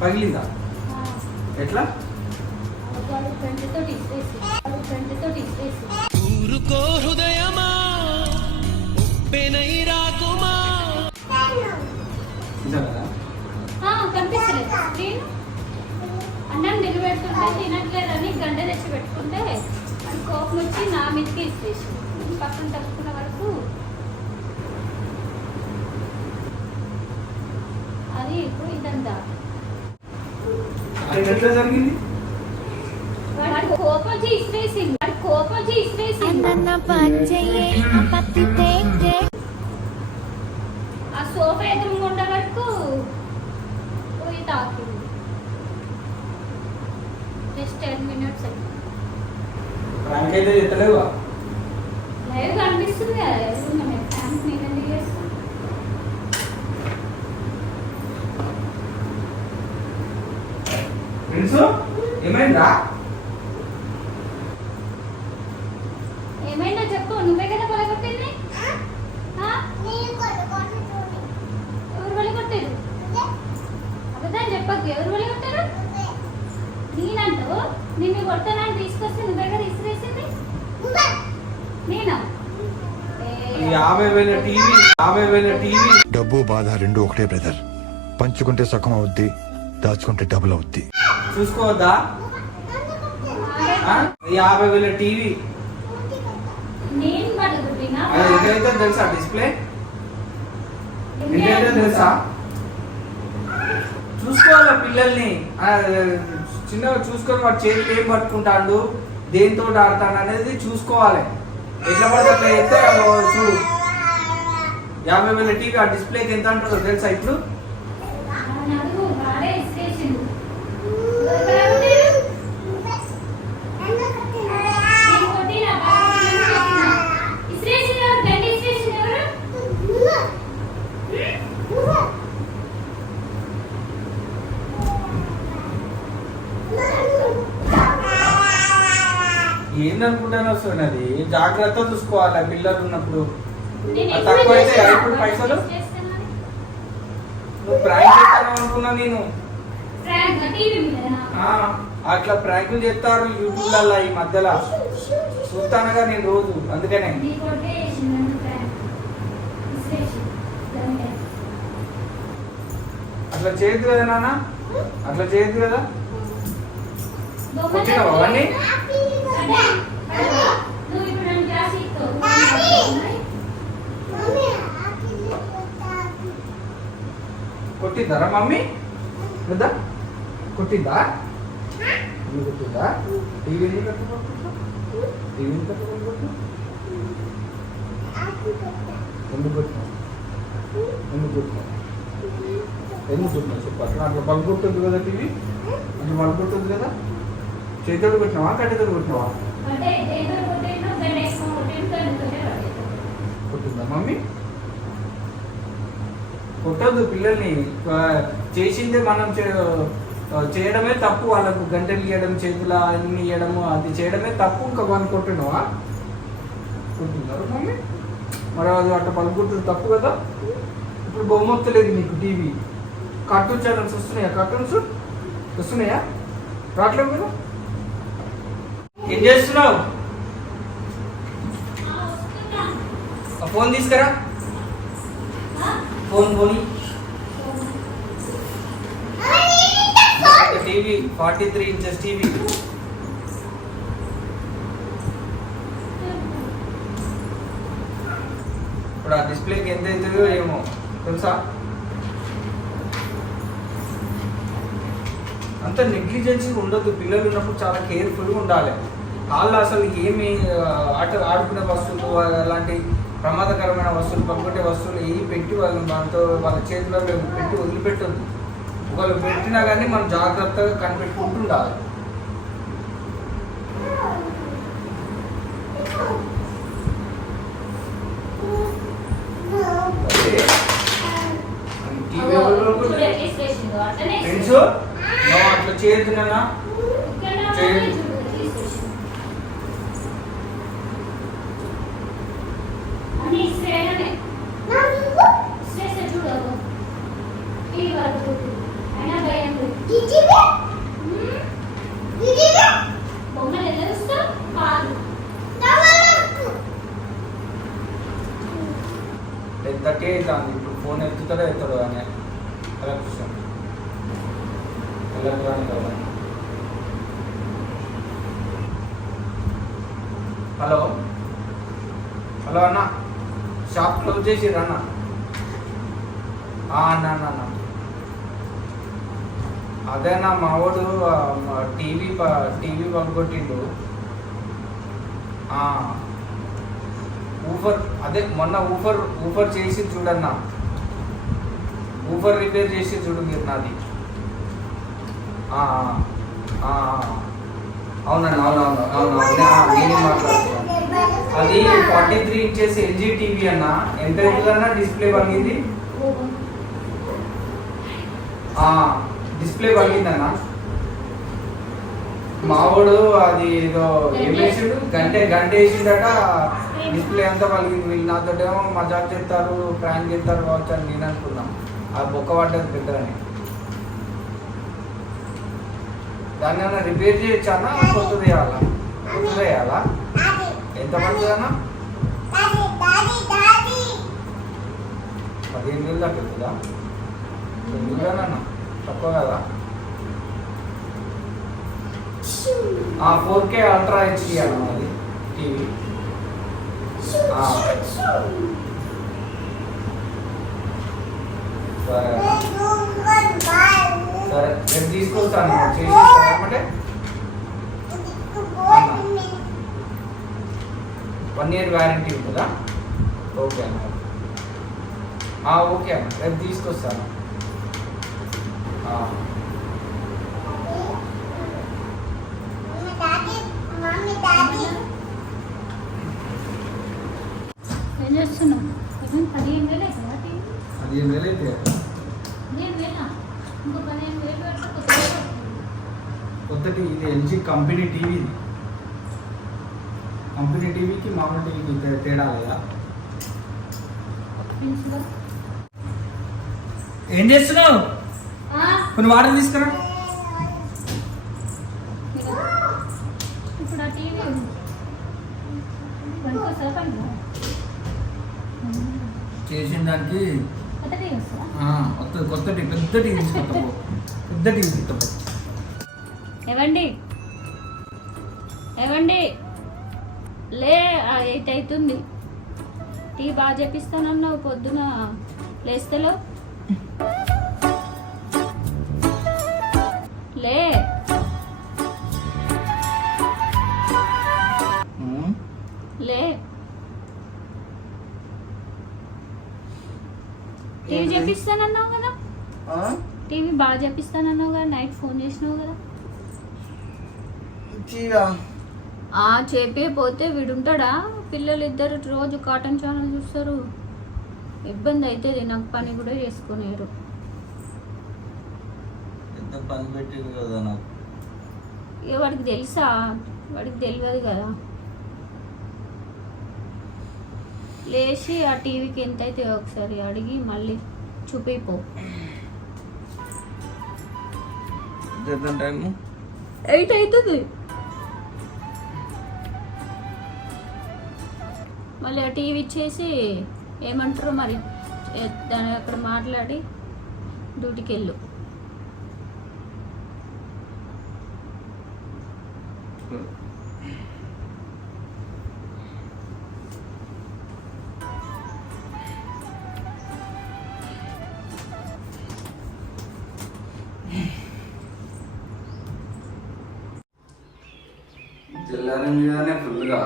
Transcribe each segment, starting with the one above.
పగిలిందా? ఎట్లా? ఊరుకో హృదయమా ఉప్పెనై రాకుమా. కనిపిస్తలేదు స్క్రీన్. అన్నం నిలబెడుతుంటే తినట్లేదని గంట తెచ్చి పెట్టుకుంటే అది కోపం వచ్చి నా మీదకి ఇచ్చేసి పక్కన తప్పుకున్న వరకు అది ఇప్పుడు ఇదంతా ఎట్లా జరిగింది? వాడి కోపం వచ్చి ఇసిరేసింది. ఆ సోఫా ఎదురు ఉండే వరకు పోయి తాకింది. జస్ట్ 10 minutes ప్రాంక్ అయితే చెత్తలేవా? లైవ్ కనిపిస్తుంది కదా, ఎవరు ఫ్యాన్స్ నేనండి చేస్తాం. ఏమైందా? ఏమైనా చెప్పు, నువ్వే కదా పలగొట్టింది. ఎవరు పలగొట్టారు? అబద్ధాలు చెప్పకు. ఎవరు పలగొట్టారు? నేనంటూ నిన్ను కొడతానని తీసుకొస్తే నువ్వే కదా ఇసిరేసింది. నేనా? 50,000 టీవీ. డబ్బు బాధ రెండు ఒకటే బ్రదర్. పంచుకుంటే సగం అవుద్ది, దాచుకుంటే డబుల్ అవుద్ది. చూసుకోవద్దా? 50,000 టీవీ నేను పలగొట్టినా? ఎక్కడైతే తెలుసా? డిస్ప్లే ఎక్కడైతే తెలుసా? చూసుకోవాలా పిల్లల్ని. చిన్నగా చూసుకొని వాడు చేతికి ఏం పట్టుకుంటాడు, దేంతో ఆడతాడు అనేది చూసుకోవాలి. ఎట్లా పడితే అట్లా చేస్తే చూడు. 50,000 టీవీ ఆ డిస్ప్లేకి ఎంత అంటుందో తెలుసా? ఇప్పుడు ఏందనుకుంటాను వస్తుంది. అది జాగ్రత్త చూసుకోవాలి పిల్లలు ఉన్నప్పుడు. తక్కువ అయితే ఇప్పుడు పైసలు నువ్వు ప్రాంక్ చేస్తాను అనుకున్నా నేను. అట్లా ప్రాంకులు చేస్తారు యూట్యూబ్లలో ఈ మధ్యలో చూస్తానుగా నేను రోజు. అందుకనే అట్లా చేయదు కదా నాన్న, అట్లా చేయదు కదా. వచ్చినావా అవన్నీ? కొట్టిద్దారా మమ్మీ? వద్దా? కొట్టిద్దా? కొట్టిద్దా? టీవీని కట్టుకోవచ్చు. టీవీని కట్టుకోవచ్చు. ఎందుకు కొట్టినావు? ఎందుకు కొట్టినావు? ఎందుకు కొట్టినావు చెప్పు. అట్లా అట్లా బల్బు కొట్టుంది కదా టీవీ, అట్లా బల్బు కొట్టుంది కదా. చేతుడు కొట్టినావా కట్టెతో కొట్టినావా? కొట్టిందా మమ్మీ? కొట్టద్దు పిల్లల్ని. చేసిందే మనం చేయడమే తప్పు. వాళ్ళకు గంటలు ఇవ్వడం, చేతుల అన్ని ఇవ్వడము, అది చేయడమే తప్పు. ఇంకా వాళ్ళు కొట్టినావా? కొట్టినారు మమ్మీ. మరి అది అట్లా పలుకుంటుంది తప్పు కదా. ఇప్పుడు బొమ్మ వస్తలేదు నీకు టీవీ. కార్టూన్ ఛానల్స్ వస్తున్నాయా? కార్టూన్స్ వస్తున్నాయా? రావట్లేవు కదా. ఏం చేస్తున్నావు? ఫోన్ తీసుకురా. ఫోన్ పోనీ. TV 43 inches TV. ఇప్పుడు ఆ డిస్ప్లేకి ఎంత అవుతుందో ఏమో తెలుసా? అంత నెగ్లిజెన్సీ ఉండదు. పిల్లలు ఉన్నప్పుడు చాలా కేర్ఫుల్గా ఉండాలి. వాళ్ళు అసలు ఏమి ఆడుకునే వస్తువులు, అలాంటి ప్రమాదకరమైన వస్తువులు, పట్టుకునే వస్తువులు ఏవి పెట్టి వాళ్ళతో వాళ్ళ చేతిలో పెట్టి వదిలిపెట్టద్దు. వాళ్ళు పెట్టినా కానీ మనం జాగ్రత్తగా కనిపెట్టుకుంటుండాలి. ఫ్రెండ్స్ అట్లా చేయొద్దు నాన్న, చేయొద్దు. చూడవు ఈ వరకు అయినా భయం బొమ్మలు ఎలా చూస్తావు? కాదు. పెద్దకే అవుతుంది ఇప్పుడు ఫోన్ ఎత్తుతాడో ఎత్తాడో అని ఎలక్ట్రిషియన్ ఎలక్ట్రానిక్ కదా. హలో హలో అన్న, షాప్ క్లోజ్ చేసిర్రు అన్న. అన్న అన్న అన్న అదేనా మావాడు టీవీ పగొట్టిండు. ఊఫర్ అదే మొన్న ఊఫర్ చేసి చూడన్నా, ఊఫర్ రిపేర్ చేసి చూడు మీరు నాది. అవునండి అవునవును అవునవును నేనే మాట్లాడుతున్నాను. అది 43 ఇంచెస్ ఎల్జీ టీవీ అన్న. ఎంత అవుతుందన్నా డిస్ప్లే పగిలింది? డిస్ప్లే పగిలిందన్న. మావాడు అది ఏదో ఏం వేసిండు, గంట వేసిండట, డిస్ప్లే అంతా పగిలింది. వీళ్ళు నాతోటేమో మజాక్ చేస్తారు, ప్రాంక్ చేస్తారు కావచ్చు అని నేను అనుకున్నాను. ఆ బొక్క పడ్డది పెద్దదని. దాన్ని ఏమన్నా రిపేర్ చేయొచ్చా అన్న? కొత్తది వేయాలా? కొత్తది వేయాలా? ఎంత పడుతుంది అన్న? 15,000 దాకా అవుతుందా? 10,000 తక్కువ కదా? 4K అల్ట్రా హెచ్డి అన్న అది టీవీ. సరే సరే రేపు తీసుకొస్తాను చేసేస్తామంటే. 1 year వారంటీ ఉంటుందా? ఓకే అన్న. ఓకే అన్న, రేపు తీసుకొస్తాను. ఏం చేస్తున్నావు? 15,000 అవుతుందా టీవీ? 15,000 అయితే 15,000? ఇంకో 15,000 పెడితే కొత్తది వస్తుంది. కొత్త టీవీ ఇది ఎల్జీ కంపెనీ టీవీ. కంపెనీ టీవీకి మామూలు టీవీకి తేడా లేదా? పెన్సిల్. ఏం చేస్తున్నావు? కొన్ని వాటర్ తీసుకురా. ఇప్పుడు ఆ టీవీ పనికొస్తా పని చేసిన దానికి కొత్త టీవీ వస్తుందా? వస్తుంది. కొత్త టీవీ, పెద్ద టీవీ తీసుకుంటాం. పెద్ద టీవీ తీసుకుంటాం. ఏవండి ఏవండి లే 8 అవుతుంది. టీ బాగా చేపిస్తానన్నావు పొద్దున లేస్తలో. లే లే టీవీ చేపిస్తానన్నావు కదా, టీవీ బాగా చేపిస్తానన్నావు కదా, నైట్ ఫోన్ చేసినావు కదా. చెప్పిపోతే వీడుంటాడా? పిల్లలు ఇద్దరు రోజు కాటన్ ఛానల్ చూస్తారు, ఇబ్బంది అవుతుంది. నాకు పని కూడా చేసుకునేరు. ఎంత పని పెట్టింది కదా నాకు. ఇక వాడికి తెలుసా? వాడికి తెలియదు కదా. లేచి ఆ టీవీకి ఎంత అయితే ఒకసారి అడిగి మళ్ళీ చూపిపో. టైము 8 అవుతుంది. మళ్ళీ ఆ టీవీ ఇచ్చేసి ఏమంటారో మరి దాని అక్కడ మాట్లాడి డ్యూటీకి వెళ్ళు. తెల్లారి మీదనే ఫుల్గా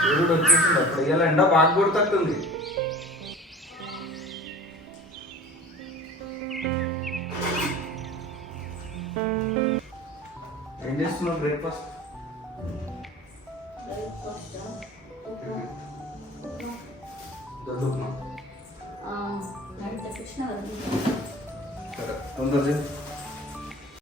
సూర్యుడు వచ్చేసింది. అప్పుడు ఇవాళ ఎండ బాగా కొడుతుంది. ఏం చేస్తున్నావు? బ్రేక్ఫాస్ట్ చదువుకున్నాం. సరే తొందరగా